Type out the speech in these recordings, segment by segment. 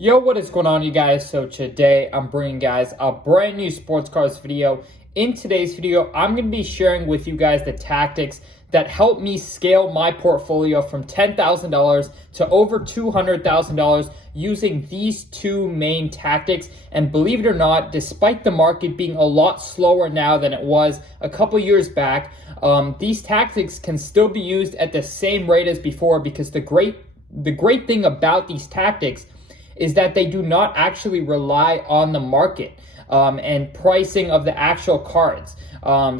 Yo, what is going on, you guys? So today I'm bringing you guys a brand new sports cards video. In today's video, I'm going to be sharing with you guys the tactics that help me scale my portfolio from $10,000 to over $200,000 using these two main tactics. And believe it or not, despite the market being a lot slower now than it was a couple years back, these tactics can still be used at the same rate as before, because the great thing about these tactics is that they do not actually rely on the market and pricing of the actual cards.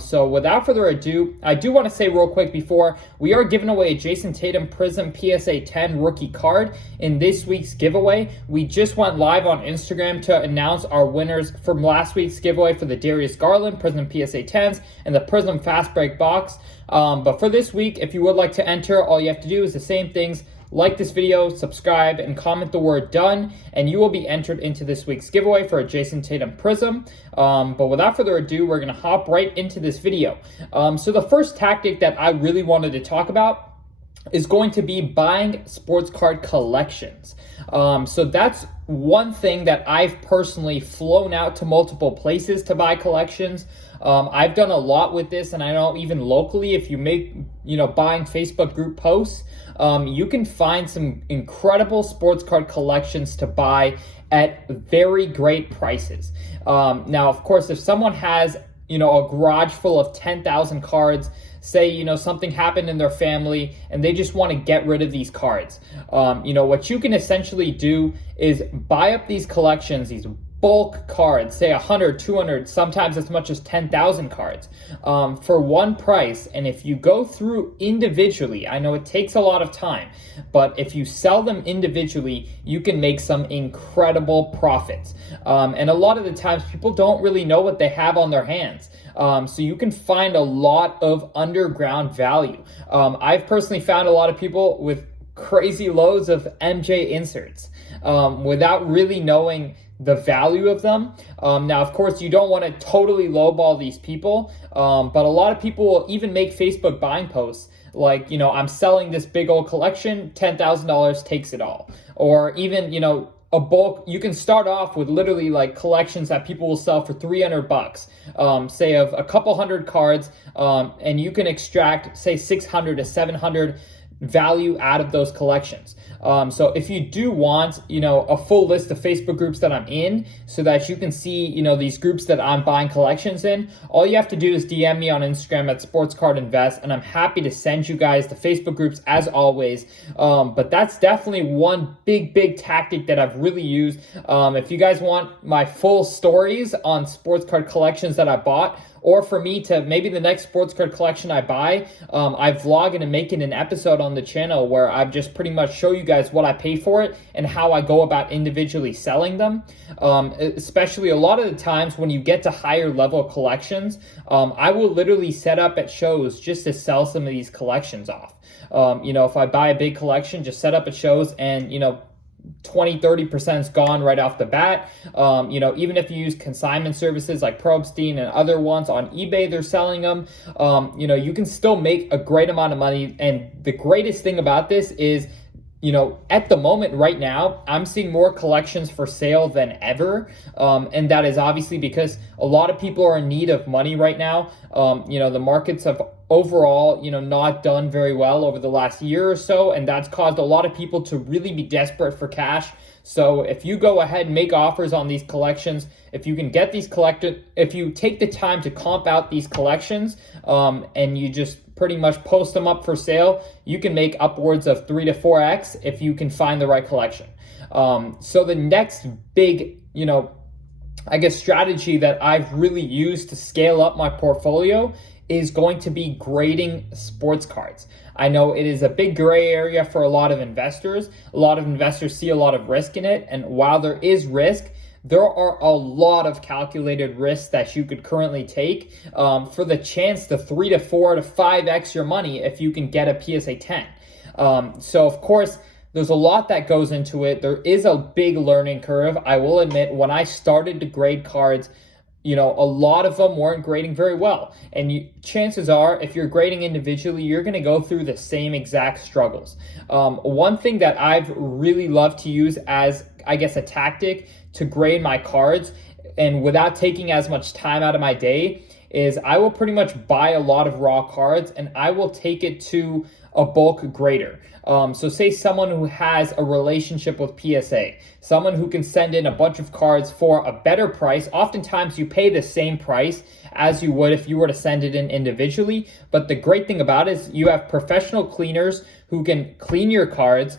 So without further ado, I do want to say real quick before, we are giving away a Jayson Tatum Prism PSA 10 rookie card in this week's giveaway. We just went live on Instagram to announce our winners from last week's giveaway for the Darius Garland Prism PSA 10s and the Prism Fast Break box. But for this week, if you would like to enter, all you have to do is the same things. Like this video, subscribe, and comment the word done, and you will be entered into this week's giveaway for a Jayson Tatum Prism. But without further ado, we're going to hop right into this video. So the first tactic that I really wanted to talk about is going to be buying sports card collections. So that's one thing that I've personally flown out to multiple places to buy collections. I've done a lot with this, and I know even locally, if you make, buying Facebook group posts, you can find some incredible sports card collections to buy at very great prices. Now, of course, if someone has, a garage full of 10,000 cards, say, something happened in their family and they just want to get rid of these cards. What you can essentially do is buy up these collections, these bulk cards, say 100, 200, sometimes as much as 10,000 cards for one price. And if you go through individually, I know it takes a lot of time, but if you sell them individually, you can make some incredible profits. And a lot of the times people don't really know what they have on their hands. So you can find a lot of underground value. I've personally found a lot of people with crazy loads of MJ inserts without really knowing the value of them. Now, of course, you don't want to totally lowball these people, but a lot of people will even make Facebook buying posts like, I'm selling this big old collection, $10,000 takes it all. Or even, a bulk, you can start off with literally like collections that people will sell for $300, say of a couple hundred cards, and you can extract, say, 600 to 700 value out of those collections. So if you do want, a full list of Facebook groups that I'm in so that you can see, these groups that I'm buying collections in, all you have to do is DM me on Instagram at SportsCardInvest, and I'm happy to send you guys the Facebook groups as always. But that's definitely one big tactic that I've really used. If you guys want my full stories on sports card collections that I bought, or for me to maybe the next sports card collection I buy, I vlog and make it an episode on the channel where I just pretty much show you guys what I pay for it and how I go about individually selling them. Especially a lot of the times when you get to higher level collections, I will literally set up at shows just to sell some of these collections off. If I buy a big collection, just set up at shows and, 20-30% is gone right off the bat. Even if you use consignment services like Probstein and other ones on eBay, they're selling them. You can still make a great amount of money. And the greatest thing about this is, at the moment right now, I'm seeing more collections for sale than ever. And that is obviously because a lot of people are in need of money right now. The markets have overall, not done very well over the last year or so, and that's caused a lot of people to really be desperate for cash. So if you go ahead and make offers on these collections, if you can get these collected, if you take the time to comp out these collections, and you just pretty much post them up for sale, you can make upwards of 3 to 4x if you can find the right collection. So the next big, strategy that I've really used to scale up my portfolio is going to be grading sports cards. I know it is a big gray area for a lot of investors. A lot of investors see a lot of risk in it. And while there is risk, there are a lot of calculated risks that you could currently take for the chance to 3 to 4 to 5x your money if you can get a PSA 10. So of course, there's a lot that goes into it. There is a big learning curve. I will admit, when I started to grade cards, a lot of them weren't grading very well. And chances are, if you're grading individually, you're going to go through the same exact struggles. One thing that I've really loved to use as, I guess, a tactic to grade my cards, and without taking as much time out of my day, is I will pretty much buy a lot of raw cards and I will take it to a bulk grader. So say someone who has a relationship with PSA, someone who can send in a bunch of cards for a better price. Oftentimes you pay the same price as you would if you were to send it in individually. But the great thing about it is you have professional cleaners who can clean your cards,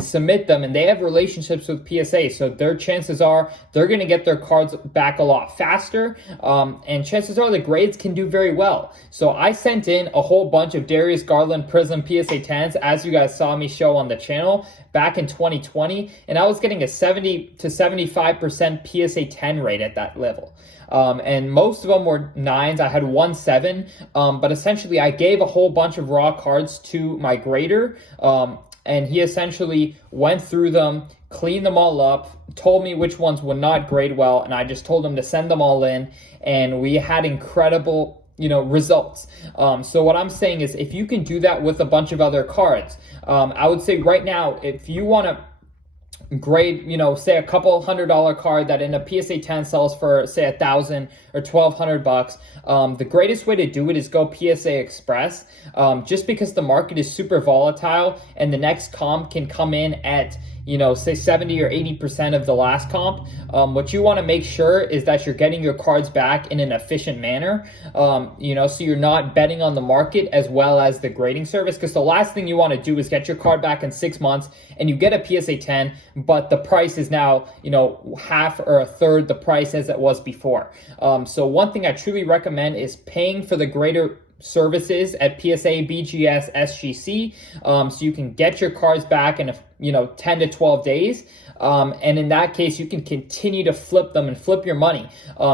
submit them, and they have relationships with PSA. So their chances are they're going to get their cards back a lot faster, and chances are the grades can do very well. So I sent in a whole bunch of Darius Garland Prism PSA 10s, as you guys saw me show on the channel back in 2020, and I was getting a 70 to 75% PSA 10 rate at that level. And most of them were 9s. I had 1 7, but essentially I gave a whole bunch of raw cards to my grader, and he essentially went through them, cleaned them all up, told me which ones would not grade well, and I just told him to send them all in, and we had incredible results. So what I'm saying is, if you can do that with a bunch of other cards, I would say right now, if you want to grade, say a couple $100 card that in a PSA 10 sells for say $1,000 or $1,200, the greatest way to do it is go PSA Express, just because the market is super volatile and the next comp can come in at say 70 or 80% of the last comp. What you want to make sure is that you're getting your cards back in an efficient manner, so you're not betting on the market as well as the grading service, because the last thing you want to do is get your card back in 6 months and you get a PSA 10, but the price is now, half or a third the price as it was before. So one thing I truly recommend is paying for the grader services at PSA, BGS, SGC, so you can get your cards back in 10 to 12 days, and in that case you can continue to flip them and flip your money.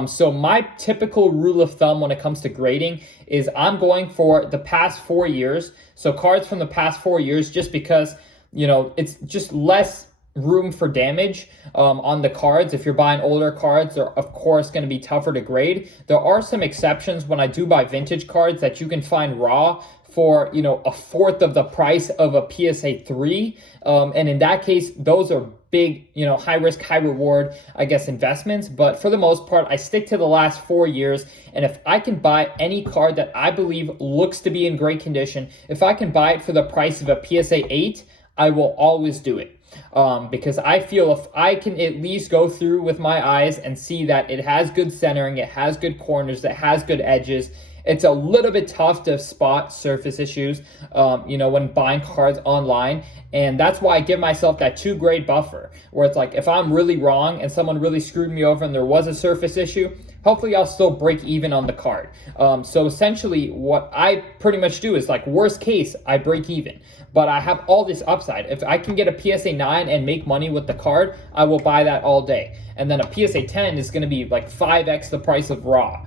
So my typical rule of thumb when it comes to grading is I'm going for the past 4 years, so cards from the past 4 years, just because it's just less room for damage on the cards. If you're buying older cards, they're of course going to be tougher to grade. There are some exceptions when I do buy vintage cards that you can find raw for a fourth of the price of a PSA 3, and in that case those are big high risk high reward, I guess, investments. But for the most part I stick to the last 4 years, and if I can buy any card that I believe looks to be in great condition, if I can buy it for the price of a PSA 8, I will always do it. Because I feel if I can at least go through with my eyes and see that it has good centering, it has good corners, it has good edges. It's a little bit tough to spot surface issues, when buying cards online. And that's why I give myself that 2 grade buffer, where it's like, if I'm really wrong and someone really screwed me over and there was a surface issue, hopefully I'll still break even on the card. So essentially what I pretty much do is, like, worst case, I break even. But I have all this upside. If I can get a PSA 9 and make money with the card, I will buy that all day. And then a PSA 10 is going to be like 5x the price of raw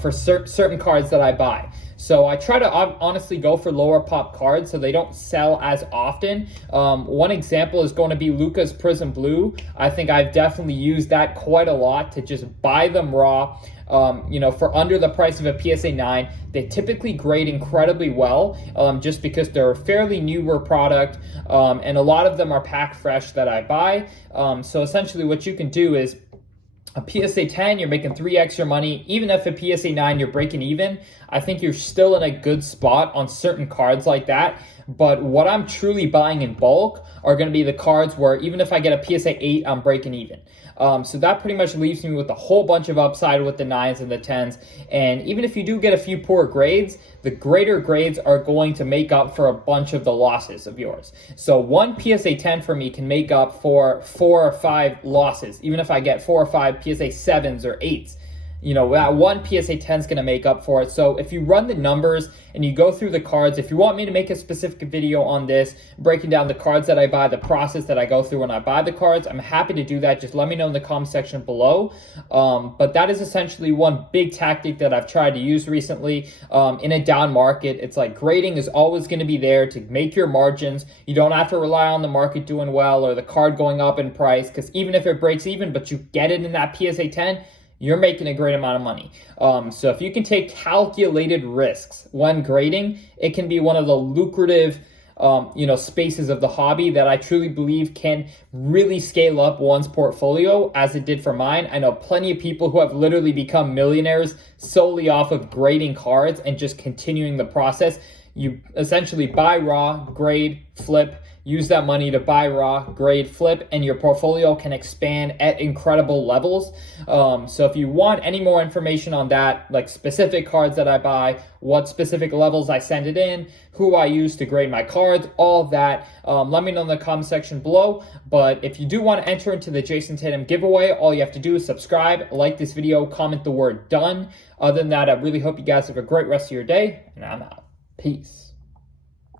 for certain cards that I buy. So I try to honestly go for lower pop cards so they don't sell as often. One example is going to be Luka's Prism Blue. I think I've definitely used that quite a lot to just buy them raw, for under the price of a PSA 9. They typically grade incredibly well, just because they're a fairly newer product, and a lot of them are pack fresh that I buy. So essentially what you can do is, a PSA 10, you're making 3x your money. Even if a PSA 9, you're breaking even, I think you're still in a good spot on certain cards like that. But what I'm truly buying in bulk are going to be the cards where even if I get a PSA 8, I'm breaking even. So that pretty much leaves me with a whole bunch of upside with the 9s and the 10s. And even if you do get a few poor grades, the greater grades are going to make up for a bunch of the losses of yours. So one PSA 10 for me can make up for 4 or 5 losses, even if I get 4 or 5 PSA 7s or 8s. That one PSA 10 is going to make up for it. So if you run the numbers and you go through the cards, if you want me to make a specific video on this, breaking down the cards that I buy, the process that I go through when I buy the cards, I'm happy to do that. Just let me know in the comment section below. But that is essentially one big tactic that I've tried to use recently in a down market. It's like grading is always going to be there to make your margins. You don't have to rely on the market doing well or the card going up in price, because even if it breaks even, but you get it in that PSA 10, you're making a great amount of money. So if you can take calculated risks when grading, it can be one of the lucrative spaces of the hobby that I truly believe can really scale up one's portfolio as it did for mine. I know plenty of people who have literally become millionaires solely off of grading cards and just continuing the process. You essentially buy raw, grade, flip, use that money to buy raw, grade, flip, and your portfolio can expand at incredible levels. So if you want any more information on that, like specific cards that I buy, what specific levels I send it in, who I use to grade my cards, all that, let me know in the comment section below. But if you do want to enter into the Jayson Tatum giveaway, all you have to do is subscribe, like this video, comment the word done. Other than that, I really hope you guys have a great rest of your day, and I'm out. Peace.